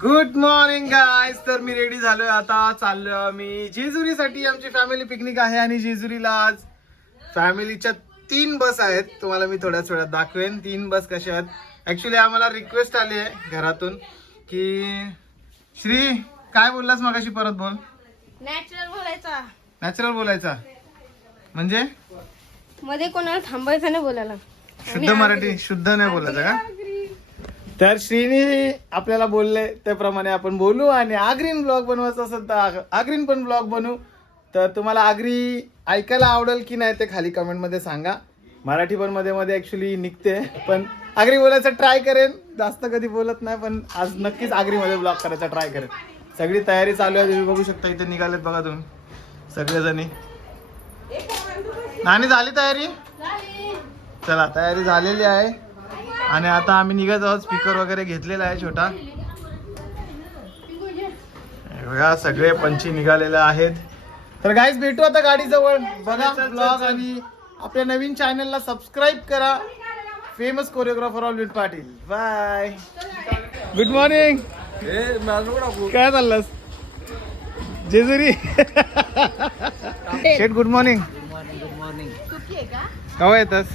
Good morning guys. तर मी ready झालोय, आता चाललोय मी जेजुरीसाठी. आमची फॅमिली पिकनिक आहे आणि जेजुरीला आज फॅमिलीच्या 3 बस आहेत. तुम्हाला मी थोड्याच वेळात दाखवेन 3 बस कशा आहेत. ऍक्च्युली आम्हाला रिक्वेस्ट आली आहे घरातून की श्री काय बोललास मगाशी, परत बोल. नॅचरल बोलायचा म्हणजे मध्ये कोणाला थांबायचं नाही बोलायला. शुद्ध मराठी, शुद्ध नाही बोलायचं का? तर श्रीनी आपल्याला बोलले त्याप्रमाणे आपण बोलू. आणि आग्रीन ब्लॉग बनवायचा असेल तर आग्रीन पण ब्लॉग बनवू. तर तुम्हाला आगरी ऐकायला आवडेल की नाही ते खाली कमेंट मध्ये सांगा. मराठी पण मध्ये मध्ये ऍक्च्युली निघते, पण आगरी बोलायचं ट्राय करेन. जास्त कधी बोलत नाही, पण आज नक्कीच आगरीमध्ये ब्लॉग करायचा ट्राय करेन. सगळी तयारी चालू आहे, तुम्ही बघू शकता. इथे निघालेत बघा तुम्ही सगळेजणी. नानी झाली तयारी? चला, तयारी झालेली आहे आणि आता आम्ही निघत आहोत. स्पीकर वगैरे घेतलेला आहे छोटा. बघा सगळे पंछी निघालेले आहेत. तर गाईज भेटू आता गाडीजवळ. बघा ब्लॉग आणि आपल्या नवीन चॅनलला सबस्क्राईब करा. फेमस कोरिओग्राफर ऑलविट पाटील. बाय. Good morning. काय चाललंस? जेजुरी. शेठ गुड मॉर्निंग. केव्हा येतस?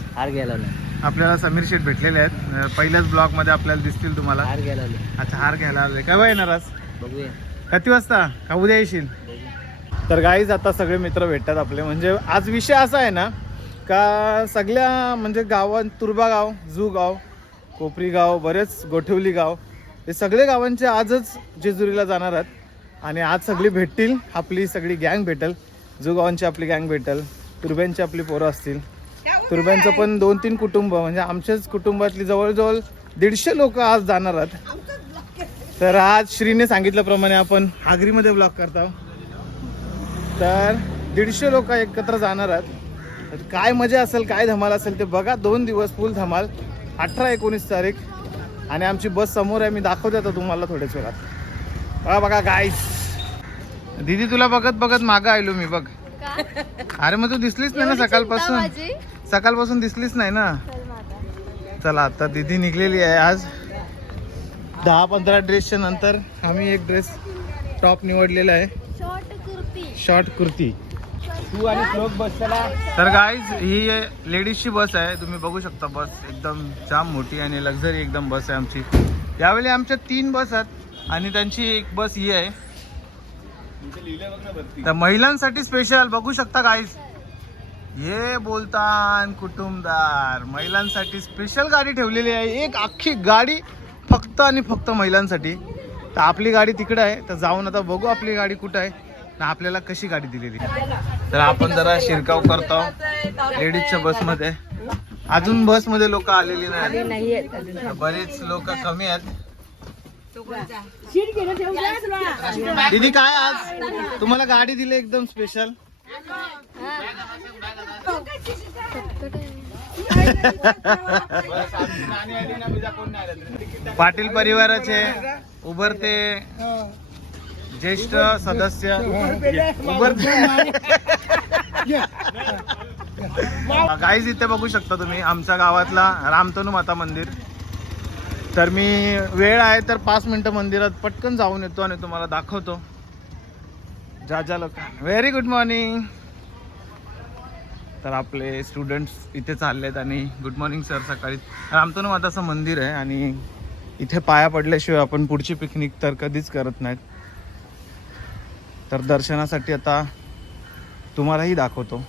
आपल्याला समीर शेठ भेटलेले आहेत. पहिल्याच ब्लॉग मध्ये आपल्याला दिसतील तुम्हाला. अच्छा, हार घ्यायला आले. केव्हा येणार आज? बघूया किती वाजता? का उद्या येशील? तर गाईज आता सगळे मित्र भेटतात आपले. म्हणजे आज विषय असा आहे ना का सगळ्या म्हणजे गावात, तुर्बा गाव, जू गाव, कोपरी गाव, बरेच गोठवली गाव, हे सगळे गावांचे आजच जेजुरीला जाणार आहेत. आणि आज सगळी भेटतील. आपली सगळी गँग भेटेल. जू गावांची आपली गँग भेटेल. तुर्ब्यांची आपली पोरं असतील. तुर्ब्यांचं पण 2-3 कुटुंब, म्हणजे आमच्याच कुटुंबातली जवळजवळ 150 लोक आज जाणार आहेत. तर आज श्रीने सांगितल्याप्रमाणे आपण आगरीमध्ये ब्लॉग करतो. तर 150 लोक एकत्र जाणार आहेत. तर काय मजा असेल, काय धमाल असेल ते बघा. 2 दिवस फुल धमाल. 18-19 तारीख. आणि आमची बस समोर आहे, मी दाखवते आता तुम्हाला थोड्याच वेळात. बघा गाईस, दीदी तुला बघत बघत मागं आलो मी बघ. अरे मग तू दिसलीच नाही ना सकाळपासून दिसलीच नाही ना. चला आता दीदी निघलेली आहे. आज 10-15 ड्रेसच्या नंतर आम्ही एक ड्रेस टॉप निवडलेला आहे, शॉर्ट कुर्ती. तू आणि श्लोक बस. चला. तर गाईज ही लेडीजची बस आहे, तुम्ही बघू शकता. बस एकदम जाम मोठी आणि लक्झरी एकदम बस आहे आमची. यावेळी आमच्या 3 बस आहेत आणि त्यांची एक बस ही आहे. तर महिलांसाठी स्पेशल बघू शकता गाईज. हे बोलतान कुटुंबदार महिलांसाठी स्पेशल गाडी ठेवलेली आहे. एक अख्खी गाडी फक्त आणि फक्त महिलांसाठी. तर आपली गाडी तिकडे आहे. तर जाऊन आता बघू आपली गाडी कुठं आहे ना, आपल्याला कशी गाडी दिलेली. तर आपण जरा शिरकाव करतो लेडीजच्या बसमध्ये. अजून बसमध्ये लोक आलेली नाही, बरेच लोक कमी आहेत. दीदी काय आज तुम्हाला गाडी दिली एकदम स्पेशल? पाटील परिवाराचे उभरते ज्येष्ठ सदस्य गाईज इथे बघू शकता तुम्ही आमच्या गावातला रामतनू माता मंदिर. तर मी वेळ आहे तर 5 मिनिटं मंदिरात पटकन जाऊन येतो आणि तुम्हाला दाखवतो ज्या लोक. Very good morning. तर आपले स्टुडंट्स इथे चाललेत आणि गुड मॉर्निंग सर. सकाळी रामतनू माताचं मंदिर आहे आणि इथे पाया पडल्याशिवाय आपण पुढची पिकनिक तर कधीच करत नाहीत. तर दर्शनासाठी आता तुम्हालाही दाखवतो.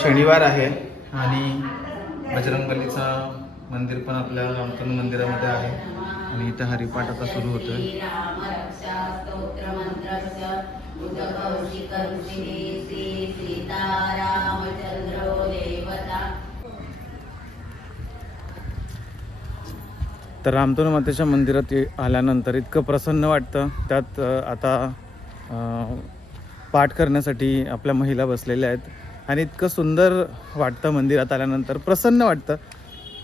शनिवार आहे आणि बजरंगबलीचं मंदिर पण आपल्या रामतनू मंदिरामध्ये आहे आणि इथं हरिपाठ आता सुरू होतोय. तर रामतनू मातेच्या मंदिरात आल्यानंतर इतकं प्रसन्न वाटतं. त्यात आता पाठ करण्यासाठी आपल्या महिला बसलेल्या आहेत आणि इतकं सुंदर वाटतं मंदिरात आल्यानंतर, प्रसन्न वाटतं.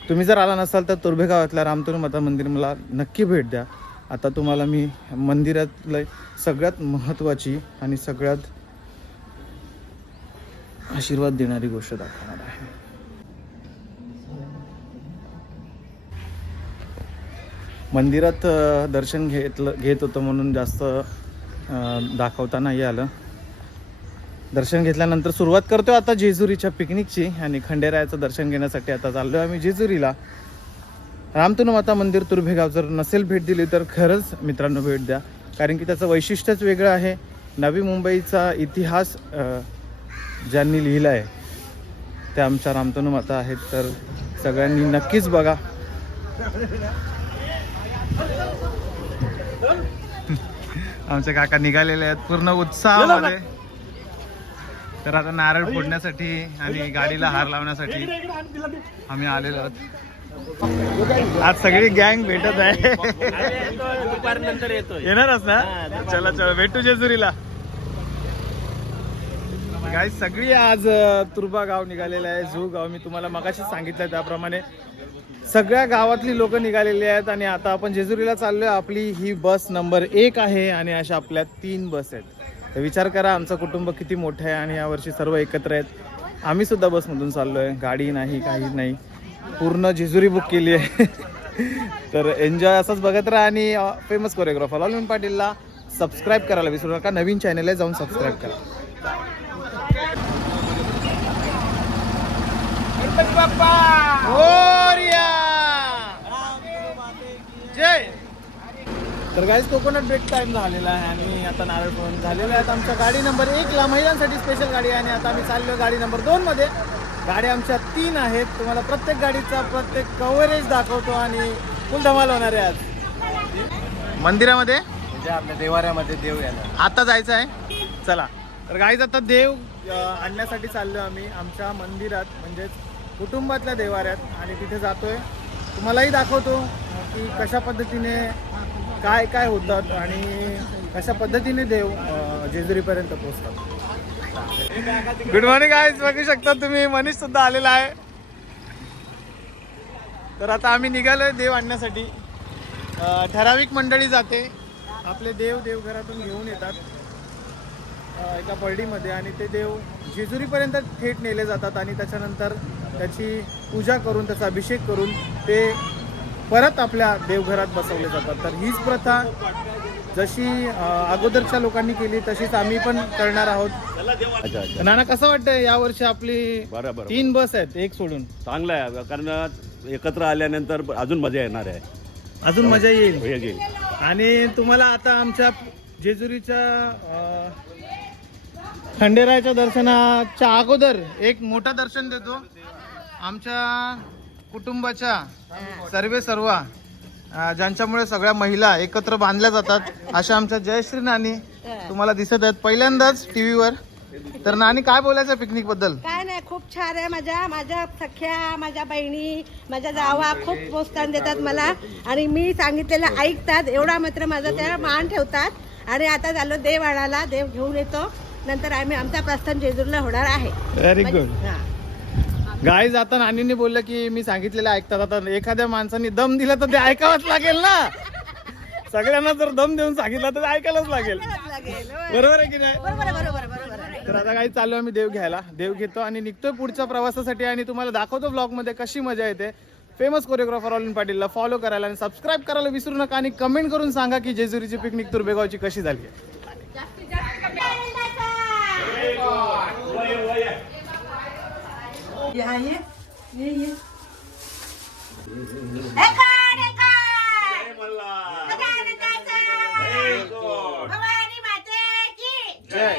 तुम्ही जर आला नसाल तर तुर्भे गावातल्या रामतनू माता मंदिर मला नक्की भेट द्या. आता तुम्हाला मी मंदिरातलं सगळ्यात महत्त्वाची आणि सगळ्यात आशीर्वाद देणारी गोष्ट दाखवणार आहे. मंदिरात दर्शन घेत होतं म्हणून जास्त दाखवता नाही आलं. दर्शन घेतल्यानंतर सुरुवात करतोय आता जेजुरीच्या पिकनिकची आणि खंडेरायाचं दर्शन घेण्यासाठी आता चाललो आहे आम्ही जेजुरीला. रामतनु माता मंदिर तुर्भेगाव जर नसेल भेट दिली तर खरंच मित्रांनो भेट द्या, कारण की त्याचं वैशिष्ट्यच वेगळं आहे. नवी मुंबईचा इतिहास ज्यांनी लिहिला आहे त्या आमच्या रामतनु माता आहेत, तर सगळ्यांनी नक्कीच बघा. आमचे काका निघालेले आहेत पूर्ण उत्साहामध्ये. तर आता नारळ फोडण्यासाठी आणि गाडीला हार लावण्यासाठी आम्ही आलेलो आहोत. आज सगळी गँग भेटत आहे. दुपारनंतर येतोय. येणारच ना? चला चला भेटू जेजुरीला. गाईस सगळी आज तुर्बा गाव निघालेलं आहे, झू गाव. मी तुम्हाला मगाशी सांगितलं त्याप्रमाणे सगळ्या गावातली लोक निघालेली आहेत आणि आता आपण जेजुरीला चाललोय. आपली ही बस नंबर 1 आहे आणि अशा आपल्या 3 बस आहेत. तर विचार करा आमचं कुटुंब किती मोठं आहे आणि यावर्षी सर्व एकत्र आहेत. आम्ही सुद्धा बसमधून चाललोय, गाडी नाही काही नाही, पूर्ण जेजुरी बुक केली आहे. तर एन्जॉय असंच बघत राहा आणि फेमस कोरिओग्राफर अल्विन पाटीलला सबस्क्राईब करायला विसरू नका. नवीन चॅनलला जाऊन सबस्क्राईब करा. जय. तर गाईज कोकोनट ब्रेक टाइम झालेला आहे आणि आता नारळ फोडून झालेला आहे. आमच्या गाडी नंबर 1ला महिलांसाठी स्पेशल गाडी आहे आणि आता आम्ही चाललो गाडी नंबर 2 मध्ये. गाड्या आमच्या 3 आहेत. तुम्हाला प्रत्येक गाडीचा प्रत्येक कव्हरेज दाखवतो आणि फुल धमाल होणार आहे. आज मंदिरामध्ये म्हणजे आपल्या देवाऱ्यामध्ये देव येणार. आता जायचं आहे. चला तर गाईज आता देव आणण्यासाठी चाललो आम्ही आमच्या मंदिरात, म्हणजेच कुटुंबातल्या देवाऱ्यात, आणि तिथे जातोय. तुम्हालाही दाखवतो की कशा पद्धतीने काय काय होतात आणि कशा पद्धतीने देव जेजुरीपर्यंत पोहोचतात. गुड मॉर्निंग गाईज, बघू शकता तुम्ही मनीष सुद्धा आलेला आहे. तर आता आम्ही निघालोय देव आणण्यासाठी. ठराविक मंडळी जाते, आपले देव देवघरातून घेऊन येतात एका परडीमध्ये आणि ते देव जेजुरीपर्यंत थेट नेले जातात आणि त्याच्यानंतर त्याची पूजा करून त्याचा अभिषेक करून ते परत आपल्या देवघरात बसवले जातात. तर हीच प्रथा जशी अगोदरच्या लोकांनी केली तशीच आम्ही पण करणार आहोत. अच्छा अच्छा. नाना कसं वाटतंय यावर्षी आपली बरोबर. 3 बस आहेत, 1 सोडून? चांगलं आहे, कारण एकत्र आल्यानंतर अजून मजा येणार आहे. अजून मजा येईल. येईल. आणि तुम्हाला आता आमच्या जेजुरीच्या खंडेरायाच्या दर्शनाच्या अगोदर एक मोठं दर्शन देतो. आमच्या कुटुंबाच्या सर्व ज्यांच्यामुळे सगळ्या महिला एकत्र बांधल्या जातात अशा आमच्या जयश्री नानी तुम्हाला दिसत आहेत पहिल्यांदाच टीव्हीवर. तर नानी काय बोलायचं पिकनिक बद्दल? काय नाही, खूप छान आहे. माझ्या सख्या, माझ्या बहिणी, माझ्या जावा खूप प्रोत्साहन देतात मला आणि मी सांगितलेलं ऐकतात. एवढा मात्र माझा त्या मान ठेवतात. आणि आता झालो देव आणायला, देव घेऊन येतो, नंतर आम्ही आमचा प्रस्थान जेजुरीला होणार आहे. Very good. गाईज आता नानींनी बोललं की मी सांगितलेलं ऐकतात. आता एखाद्या माणसाने दम दिला तर ते ऐकावंच लागेल ना. सगळ्यांना जर दम देऊन सांगितलं तर ऐकायलाच लागेल. बरोबर आहे की नाही? बरोबर. तर आता काही चालू आम्ही देव घ्यायला, देव घेतो आणि निघतोय पुढच्या प्रवासासाठी आणि तुम्हाला दाखवतो ब्लॉग मध्ये कशी मजा येते. फेमस कोरिओग्राफर अल्विन पाटीलला फॉलो करायला आणि सबस्क्राईब करायला विसरू नका आणि कमेंट करून सांगा की जेजुरीची पिकनिक तुर्भेगावची कशी झाली आहे. भवानी माते की जय.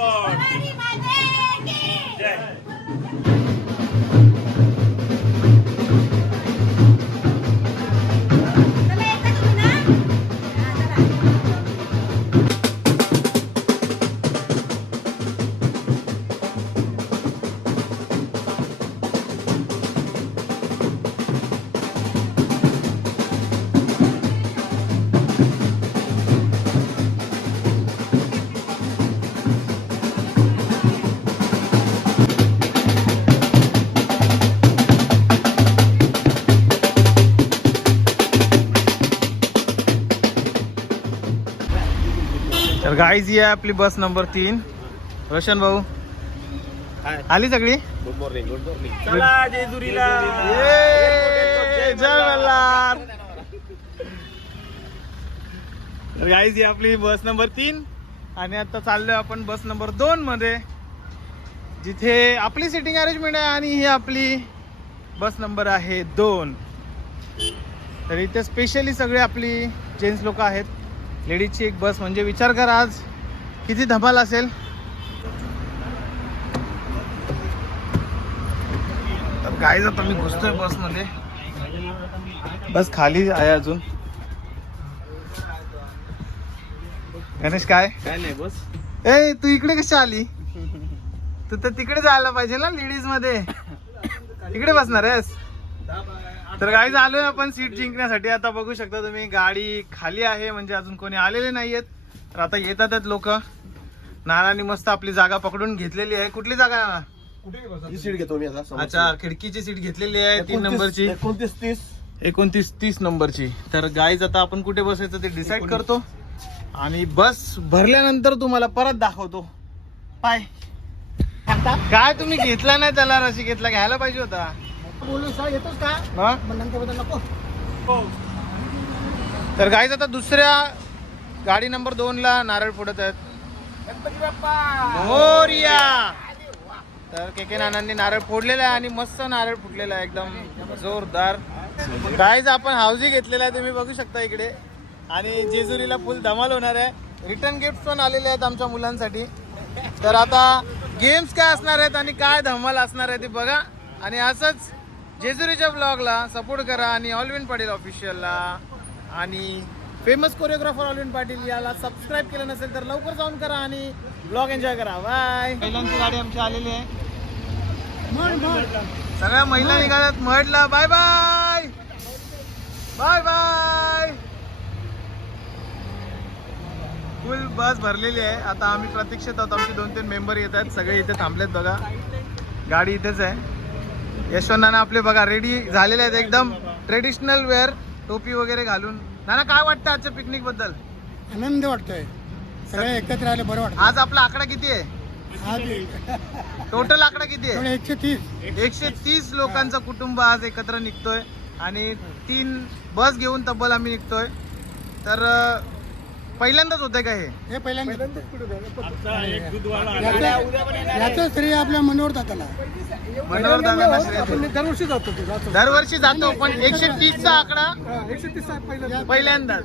भवानी माते की गाईज ही आहे आपली बस नंबर 3. रोशन भाऊ आली सगळी. Good morning. Good morning. चला जेजुरीला. जय मल्हार. तर गाईज ही आपली बस नंबर 3 आणि आता चाललोय आपण बस नंबर 2 मध्ये, जिथे आपली सिटिंग अरेंजमेंट आहे आणि ही आपली बस नंबर आहे 2. तर इथे स्पेशली सगळे आपली जेंट्स लोक आहेत. लेडीजची एक बस म्हणजे विचार करा आज किती धमाल असेल. तर गाईज आता मी घुसतोय बसमध्ये. बस खाली आहे अजून. गणेश काय नाही बस. ए तू इकडे कशी आली? तू तर तिकडे जायला पाहिजे ना लेडीज मध्ये. इकडे बसणार आहेस? तर गाईज आलोय आपण सीट जिंकण्यासाठी. आता बघू शकता तुम्ही गाडी खाली आहे म्हणजे अजून कोणी आलेले नाहीयेत. तर आता येतात लोक. नानांनी मस्त आपली जागा पकडून घेतलेली आहे. कुठली जागा? ही सीट घेतो मी आता. अच्छा, खिडकीची सीट घेतलेली आहे 3 नंबरची. 29-30 नंबरची. तर गाईज आता आपण कुठे बसायचं ते डिसाईड करतो आणि बस भरल्यानंतर तुम्हाला परत दाखवतो. पाय काय तुम्ही घेतला नाही त्याला, रसिकेतला घ्यायला पाहिजे होता. येतोच का? हा? नको. तर गाईज आता दुसऱ्या गाडी नंबर 2 ला नारळ फोडत आहेत. मोरया. तर के नानांनी नारळ फोडलेला आहे आणि मस्त नारळ फुटलेला आहे एकदम जोरदार. गाईज आपण हाऊजी घेतलेला आहे तुम्ही बघू शकता इकडे. आणि जेजुरीला फुल धमाल होणार आहे. रिटर्न गिफ्ट पण आलेले आहेत आमच्या मुलांसाठी. तर आता गेम्स काय असणार आहेत आणि काय धमाल असणार आहे ते बघा. आणि असंच जेजुरीच्या ब्लॉगला सपोर्ट करा आणि ऑलविन पाटील ऑफिशियलला आणि फेमस कोरिओग्राफर ऑलविन पाटील याला सबस्क्राईब केलं नसेल तर लवकर जाऊन करा आणि ब्लॉग एन्जॉय करा. बाय. महिलांची गाडी आमची आलेली आहे. सगळ्या महिला निघाल्यात मढला. Bye bye bye bye. Full bus भरलेली आहे. आता आम्ही प्रतीक्षेत आहोत. आमचे 2-3 मेंबर येत आहेत. सगळे इथे थांबलेत बघा. गाडी इथेच आहे. यशवंत नाना आपले बघा रेडी झालेले आहेत एकदम ट्रेडिशनल वेअर, टोपी वगैरे घालून. नाना काय वाटतं आजच्या पिकनिक बद्दल? आनंद वाटतोय. सगळे एकत्र आले बरं वाटतं. आज आपला आकडा किती आहे? टोटल आकडा किती आहे? 130 लोकांचा कुटुंब आज एकत्र निघतोय आणि 3 बस घेऊन तब्बल आम्ही निघतोय. तर पहिल्यांदाच होतंय का हे? पहिल्यांदा याचं श्रेय आपल्या मनोहर दादाला. मनोहर दादांना श्रेय देऊ. दरवर्षी जातो दरवर्षी जातो पण 130चा आकडा पहिल्यांदाच.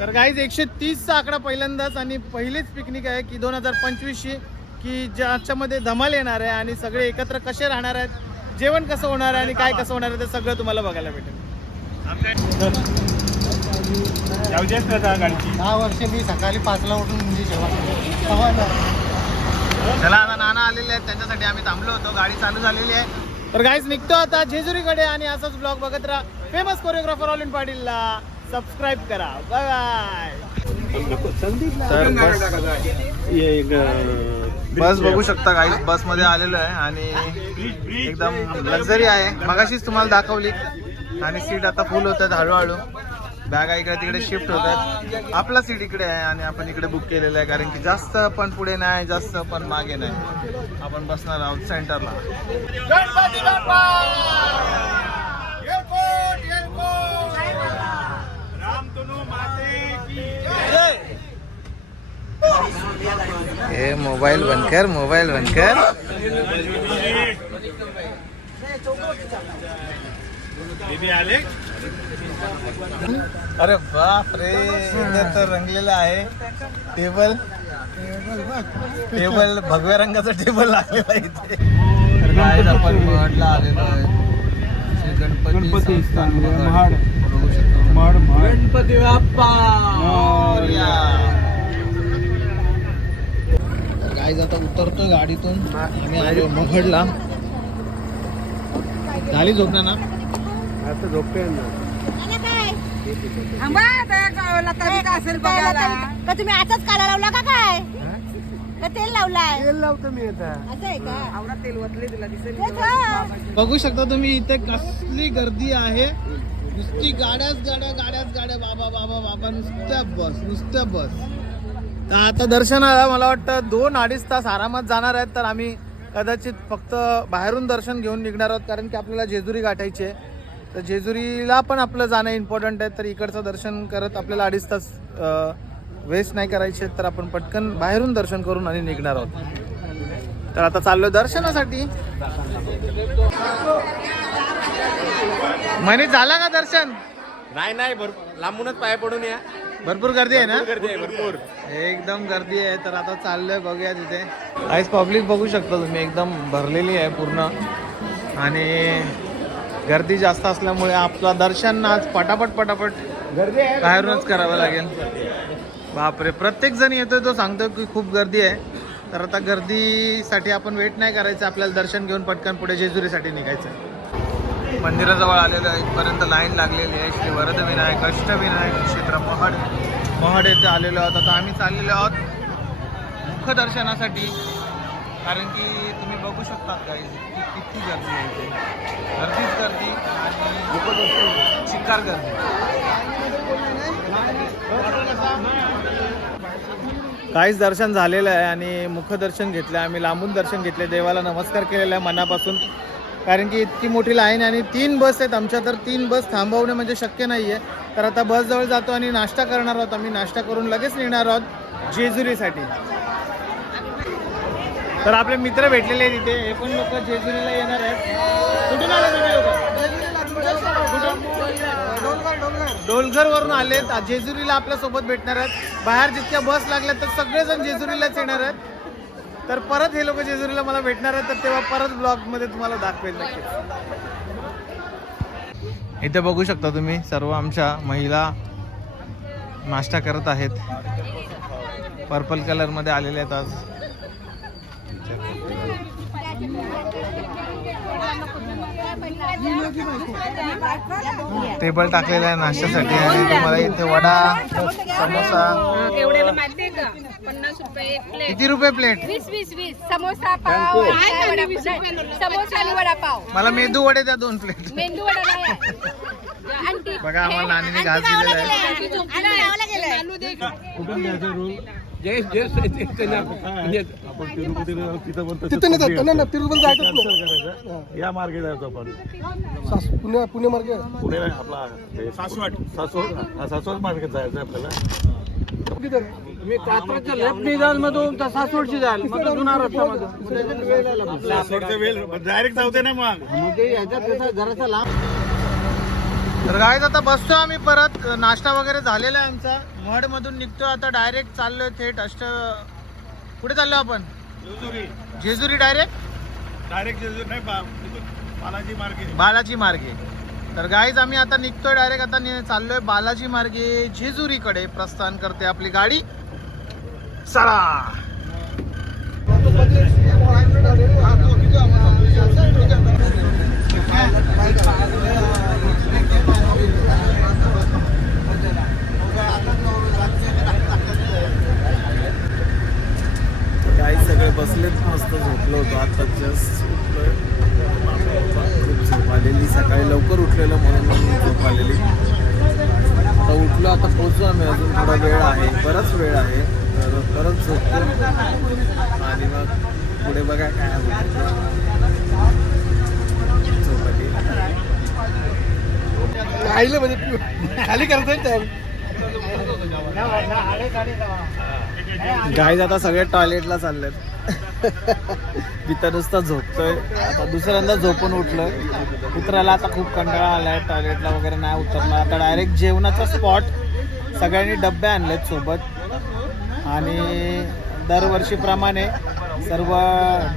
तर गाईज 130चा आकडा पहिल्यांदाच आणि पहिलीच पिकनिक आहे की 2025ची की ज्याच्यामध्ये धमाल येणार आहे आणि सगळे एकत्र कसे राहणार आहेत, जेवण कसं होणार आहे आणि काय कसं होणार आहे ते सगळं तुम्हाला बघायला भेटेल. 10 वर्ष मी सकाळी 5ला उठून म्हणजे जेवण. चला आता नाना आलेले आहेत त्यांच्यासाठी आम्ही थांबलो होतो. गाडी चालू झालेली आहे. तर गाईज निघतो आता जेजुरीकडे आणि असंच ब्लॉग बघत राहा. फेमस कोरिओग्राफर ऑलविन पाटीलला सबस्क्राईब करा. बाय. तर बस बघू शकता गाईज बस मध्ये आलेलो आहे आणि एकदम लक्झरी आहे. मगाशीच तुम्हाला दाखवली आणि सीट आता फुल होत आहेत हळूहळू. बॅगा इकडे तिकडे शिफ्ट होत आहेत. आपला सीट इकडे आहे आणि आपण इकडे बुक केलेलं आहे कारण की जास्त पण पुढे नाही जास्त पण मागे नाही. आपण बसणार आहोत सेंटरला. हे मोबाईल बंद कर, मोबाईल बंद कर. अरे बाप रे, इथे तर रंगलेला आहे टेबल. टेबल भगव्या रंगाचा टेबल लागलेला इथे. तर काय आपण महडला आलेलो आहे. गणपती महाड बघू शकतो. गणपती बाप्पा मोरया. गाईज आता उतरतोय गाडीतून. आम्ही आलो महडला. झाली झोपणार ना? आता झोपते का तुम्ही आताच काढा लावला का काय? का तेल लावलाय? तेल लावतो मी आता. असं आहे का? आवडा तेल वतले तुला दिसेल. बघू शकता तुम्ही इथे कसली गर्दी आहे. नुसती गाड्याच गाड्या गाड्याच गाड्या. बाबा बाबा बाबा नुसत्या बस नुसत्या बस. तर आता दर्शनाला मला वाटतं 2-2.5 तास आरामात जाणार आहेत. तर आम्ही कदाचित फक्त बाहेरून दर्शन घेऊन निघणार आहोत, कारण की आपल्याला जेजुरी गाठायची आहे. तर जेजुरीला पण आपलं जाणं इम्पॉर्टंट आहे. तर इकडचं दर्शन करत आपल्याला 2.5 तास वेस्ट नाही करायचे. तर आपण पटकन बाहेरून दर्शन करून आणि निघणार आहोत. तर आता चाललोय दर्शनासाठी. महिने झाला का दर्शन? नाही लांबूनच पाय पडून या. भरपूर गर्दी आहे ना? गर्दी आहे भरपूर. एकदम गर्दी आहे. तर आता चाललोय बघूया तिथे. आज पब्लिक बघू शकता तुम्ही, एकदम भरलेली आहे पूर्ण. आणि गर्दी जास्त असल्यामुळे आपलं दर्शन आज पटापट बाहेरूनच करावं लागेल. बापरे, प्रत्येक जण येतोय तो सांगतो की खूप गर्दी आहे. तर आता गर्दीसाठी आपण वेट नाही करायचं, आपल्याला दर्शन घेऊन पटकन पुढे जेजुरीसाठी निघायचं. मंदिराजवळ आलेलं आहे, इथपर्यंत लाईन लागलेली आहे. श्री वरदविनायक अष्टविनायक क्षेत्र महड येथे आलेलो आहोत. आता आम्ही चाललेलो आहोत मुखदर्शनासाठी, कारण की तुम्ही बघू शकता गाईज किती गर्दी आहे इथे. गर्दीच गर्दी आणि चिक्कार गर्दी. काहीच दर्शन झालेलं आहे आणि मुखदर्शन घेतलं. आम्ही लांबून दर्शन घेतले, देवाला नमस्कार केलेला आहे मनापासून, कारण की इतकी मोठी लाईन आणि 3 बस आहेत आमच्या. तर 3 बस थांबवणे म्हणजे शक्य नाही आहे. तर आता बसजवळ जातो आणि नाश्ता करणार आहोत. आम्ही नाश्ता करून लगेच निघणार आहोत जेजुरीसाठी. तर आपले मित्र भेटलेले आहेत इथे, हे पण लोक जेजुरीला येणार आहेत. कुठून आले तुम्ही लोक? डोलघर वरून आलेत. जेजुरीला आपल्या सोबत भेटणार आहेत. बाहेर जितक्या बस लागल्या तर सगळेजण जेजुरीलाच येणार आहेत. तर परत हे लोक जेजुरीला मला भेटणार आहेत. तर तेव्हा परत ब्लॉगमध्ये तुम्हाला दाखवेल नक्कीच. इथे बघू शकता तुम्ही, सर्व आमच्या महिला नाश्ता करत आहेत. पर्पल कलरमध्ये आलेले आहेत आज. टेबल टाकलेला आहे नाश्त्यासाठी आणि तुम्हाला इथे वडा, समोसा. किती रुपये प्लेट? 20 समोसा पाव समोसा आणि वडापाव. मला मेंदू वडे द्या 2 प्लेट. मेंदू वडा नाही. बघा आम्हाला नानीने घास दिलेला आहे. कुठून घ्यायचं रूल? या मार्गे जायचो आपण. पुणे मार्गे पुणे आपला सासवड मार्गे जायचं आपल्याला. मी कात्रजच्या लेफ्ट निघाल मधून तर सासवडची जाल मग जुना रस्त्यामध्ये डायरेक्ट जाऊ दे ना मग. ह्याच्यात जरासा लांब. तर गाईज आता बसतो आम्ही परत. नाश्ता वगैरे झालेला आहे आमचा. महडमधून निघतो आता, डायरेक्ट चाललोय थेट कुठे चाललो आपण? जेजुरी डायरेक्ट जेजुरी नाही, बालाजी मार्गे. तर गाईज आम्ही आता निघतोय डायरेक्ट. आता चाललोय बालाजी मार्गे जेजुरीकडे प्रस्थान करते आपली गाडी. चला. काही सगळे बसलेत, मस्त झोपलो होतो. आता जस्ट झोपलोय. खूप झोप आलेली, सकाळी लवकर उठलेलं म्हणून झोप आलेली. आता उठलो, आता पोहोचू आम्ही. अजून थोडा वेळ आहे, बराच वेळ आहे. तर परत झोपतो आणि मग पुढे बघा काय झोपली. राहिलं म्हणजे खाली करता गाईज आता सगळे टॉयलेटला चाललेत. तिथं नुसतं झोपतोय. आता दुसऱ्यांदा झोपून उठलोय. उतरायला आता खूप कंटाळा आलाय, टॉयलेटला वगैरे नाही उतरणार. आता डायरेक्ट जेवणाचा स्पॉट. सगळ्यांनी डब्बे आणलेत सोबत आणि दरवर्षीप्रमाणे सर्व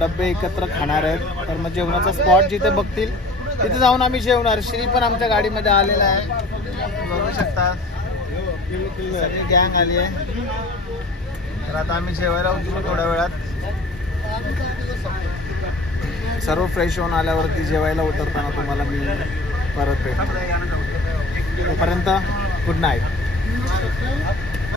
डब्बे एकत्र खाणार आहेत. तर मग जेवणाचा स्पॉट जिथे बघतील तिथे जाऊन आम्ही जेवणार. श्री पण आमच्या गाडीमध्ये आलेला आहे, बघू शकता. सगळी गँग आली आहे. तर आता आम्ही जेवायला उतरू थोड्या वेळात. सर्व फ्रेश होऊन आल्यावरती जेवायला उतरताना तुम्हाला मी परत भेटतो. तोपर्यंत गुड नाईट.